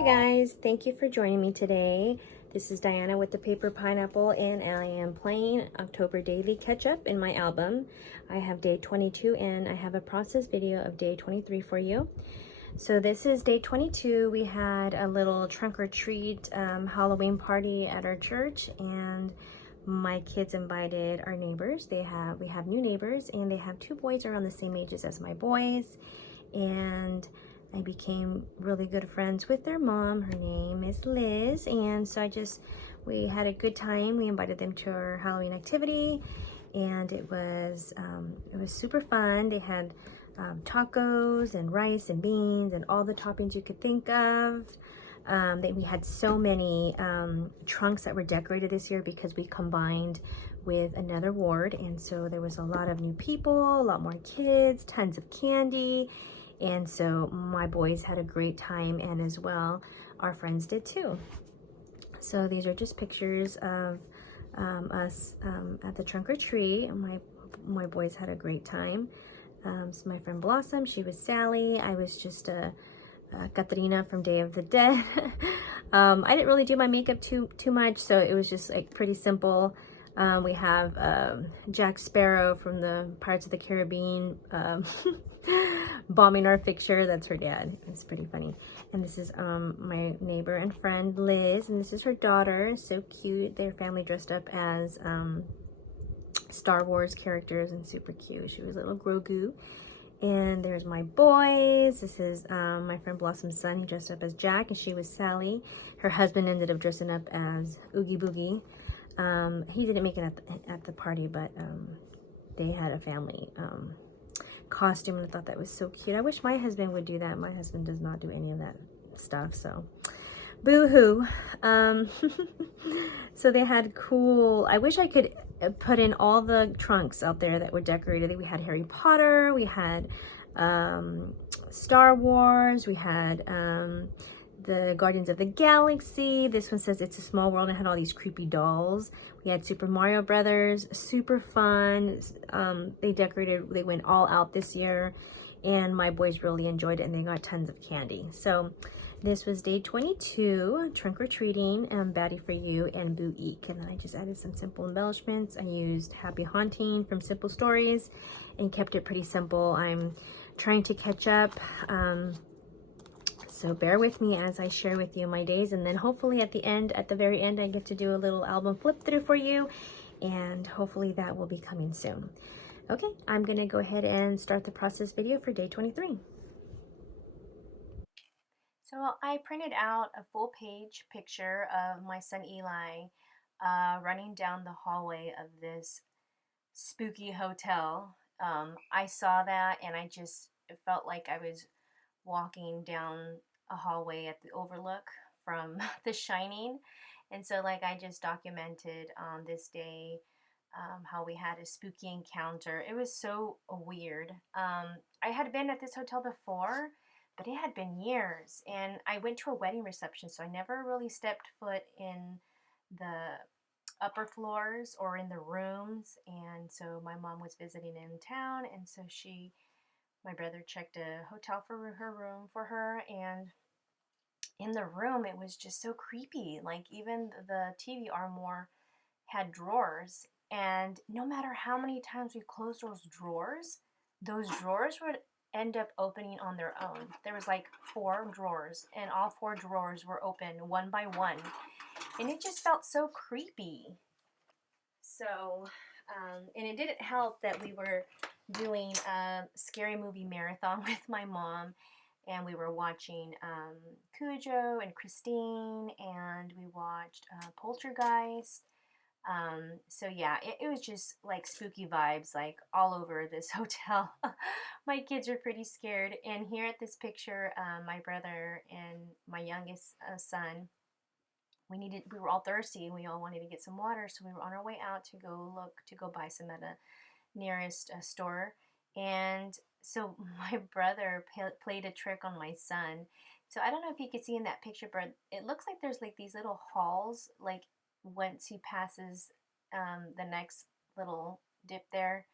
Hi guys, thank you for joining me today. This is Diana with the Paper Pineapple, and I am playing October Daily Catch Up in my album. I have day 22 and I have a process video of day 23 for you. So this is day 22. We had a little trunk or treat Halloween party at our church, and my kids invited our neighbors. We have new neighbors, and they have two boys around the same ages as my boys, and I became really good friends with their mom. Her name is Liz, and so we had a good time. We invited them to our Halloween activity, and it was super fun. They had tacos and rice and beans and all the toppings you could think of. We had so many trunks that were decorated this year because we combined with another ward, and so there was a lot of new people, a lot more kids, tons of candy. And so my boys had a great time, and as well, our friends did too. So these are just pictures of us at the trunk or treat. My boys had a great time. So my friend Blossom, she was Sally. I was just Katrina from Day of the Dead. I didn't really do my makeup too much, so it was just like pretty simple. We have Jack Sparrow from the Pirates of the Caribbean bombing our picture. That's her dad. It's pretty funny. And this is my neighbor and friend Liz, and this is her daughter. So cute. Their family dressed up as Star Wars characters and super cute. She was little Grogu. And there's my boys. This is my friend Blossom's son. He dressed up as Jack, and she was Sally. Her husband ended up dressing up as Oogie Boogie. He didn't make it at the party, but they had a family costume, and I thought that was so cute. I wish my husband would do that. My husband does not do any of that stuff, so boo-hoo. So they had cool, I wish I could put in all the trunks out there that were decorated. We had Harry Potter, we had Star Wars, we had the Guardians of the Galaxy. This one says It's a Small World, and had all these creepy dolls. We had Super Mario Brothers, super fun. They went all out this year, and my boys really enjoyed it, and they got tons of candy. So this was day 22, trunk or treating, Baddie for You, and Boo Eek. And then I just added some simple embellishments. I used Happy Haunting from Simple Stories and kept it pretty simple. I'm trying to catch up. So bear with me as I share with you my days, and then hopefully at the very end, I get to do a little album flip through for you, and hopefully that will be coming soon. Okay, I'm gonna go ahead and start the process video for day 23. So I printed out a full page picture of my son Eli running down the hallway of this spooky hotel. I saw that, and it felt like I was walking down a hallway at the overlook from The Shining. And so I just documented on this day how we had a spooky encounter. It was so weird. I had been at this hotel before, but it had been years, and I went to a wedding reception, so I never really stepped foot in the upper floors or in the rooms. And so my mom was visiting in town, and so my brother checked a hotel for her room for her, and in the room it was just so creepy. Like, even the TV armoire had drawers, and no matter how many times we closed those drawers would end up opening on their own. There was like 4 drawers, and all 4 drawers were open one by one, and it just felt so creepy. So and it didn't help that we were doing a scary movie marathon with my mom, and we were watching Cujo and Christine, and we watched Poltergeist. So yeah, it was just like spooky vibes like all over this hotel. My kids were pretty scared, and here at this picture, my brother and my youngest son, we were all thirsty, and we all wanted to get some water, so we were on our way out to go buy some at a nearest store. And so my brother played a trick on my son. So I don't know if you can see in that picture, but it looks like there's like these little halls, like once he passes the next little dip there.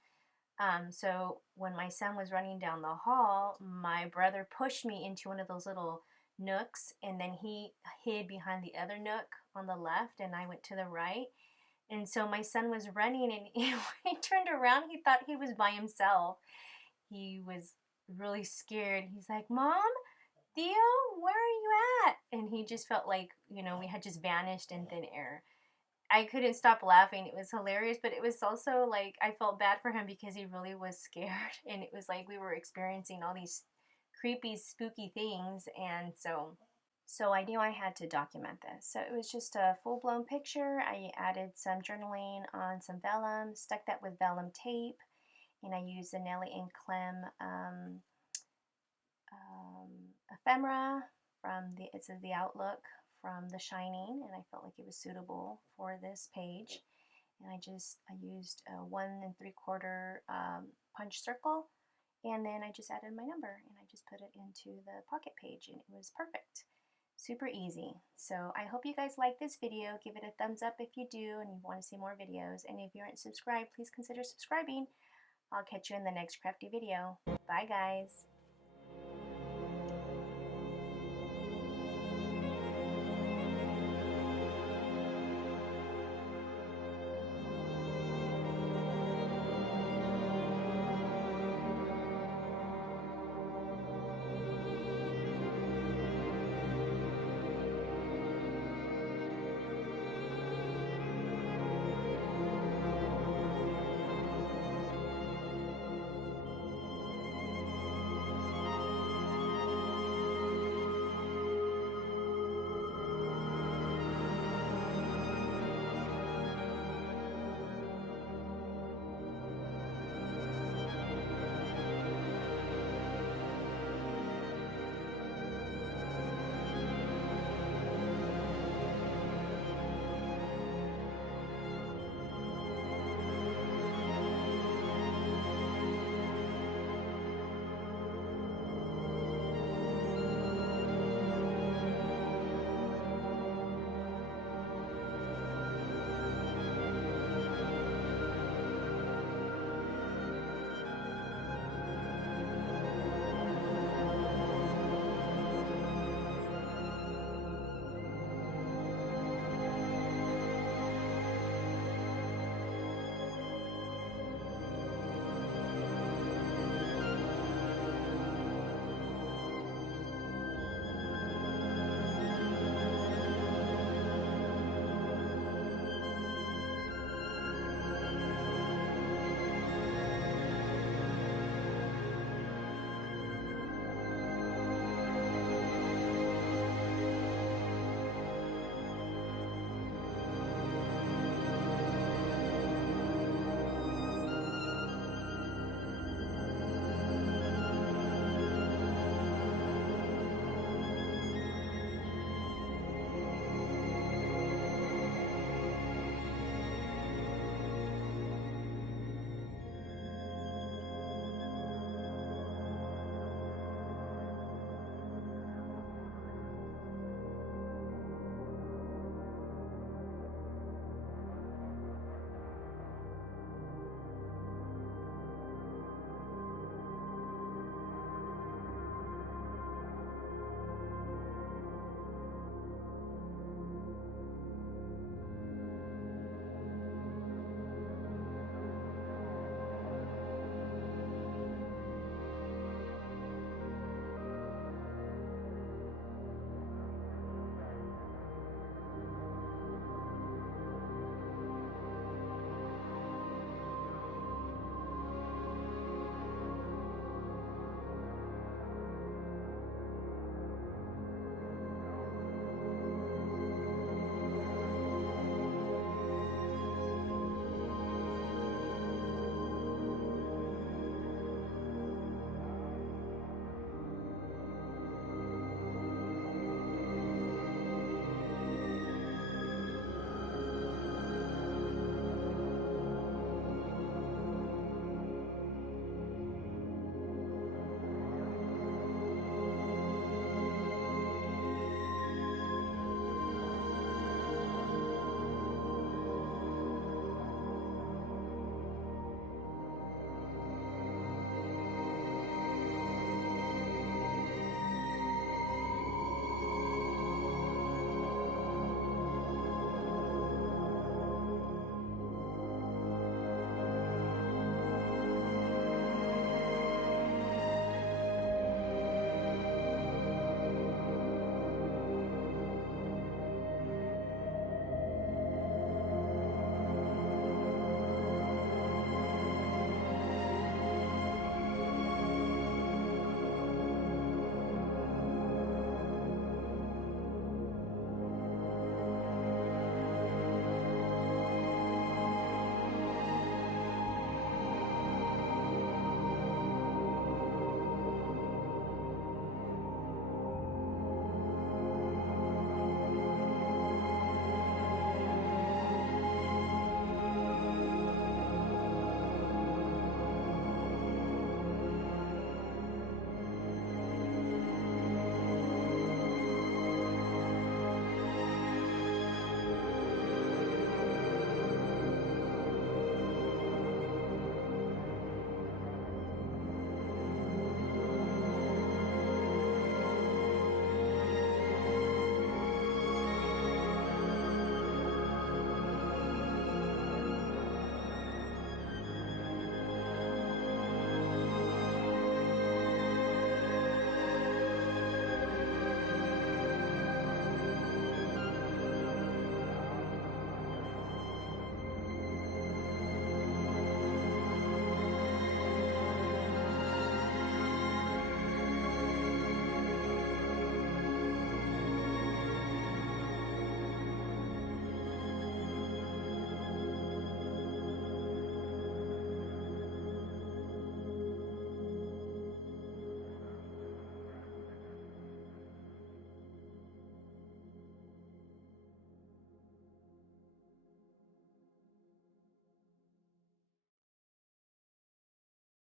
So when my son was running down the hall, my brother pushed me into one of those little nooks, and then he hid behind the other nook on the left, and I went to the right. And so my son was running, and when he turned around, he thought he was by himself. He was really scared. He's like, "Mom, Theo, where are you at?" And he just felt like, we had just vanished in thin air. I couldn't stop laughing. It was hilarious, but it was also like I felt bad for him because he really was scared. And it was like we were experiencing all these creepy, spooky things. And so I knew I had to document this. So it was just a full-blown picture. I added some journaling on some vellum, stuck that with vellum tape, and I used the Nelly and Clem ephemera from the Outlook from The Shining, and I felt like it was suitable for this page. And I used a 1 3/4 punch circle, and then I just added my number, and I just put it into the pocket page, and it was perfect. Super easy. So I hope you guys like this video. Give it a thumbs up if you do and you want to see more videos. And if you aren't subscribed, please consider subscribing. I'll catch you in the next crafty video. Bye guys.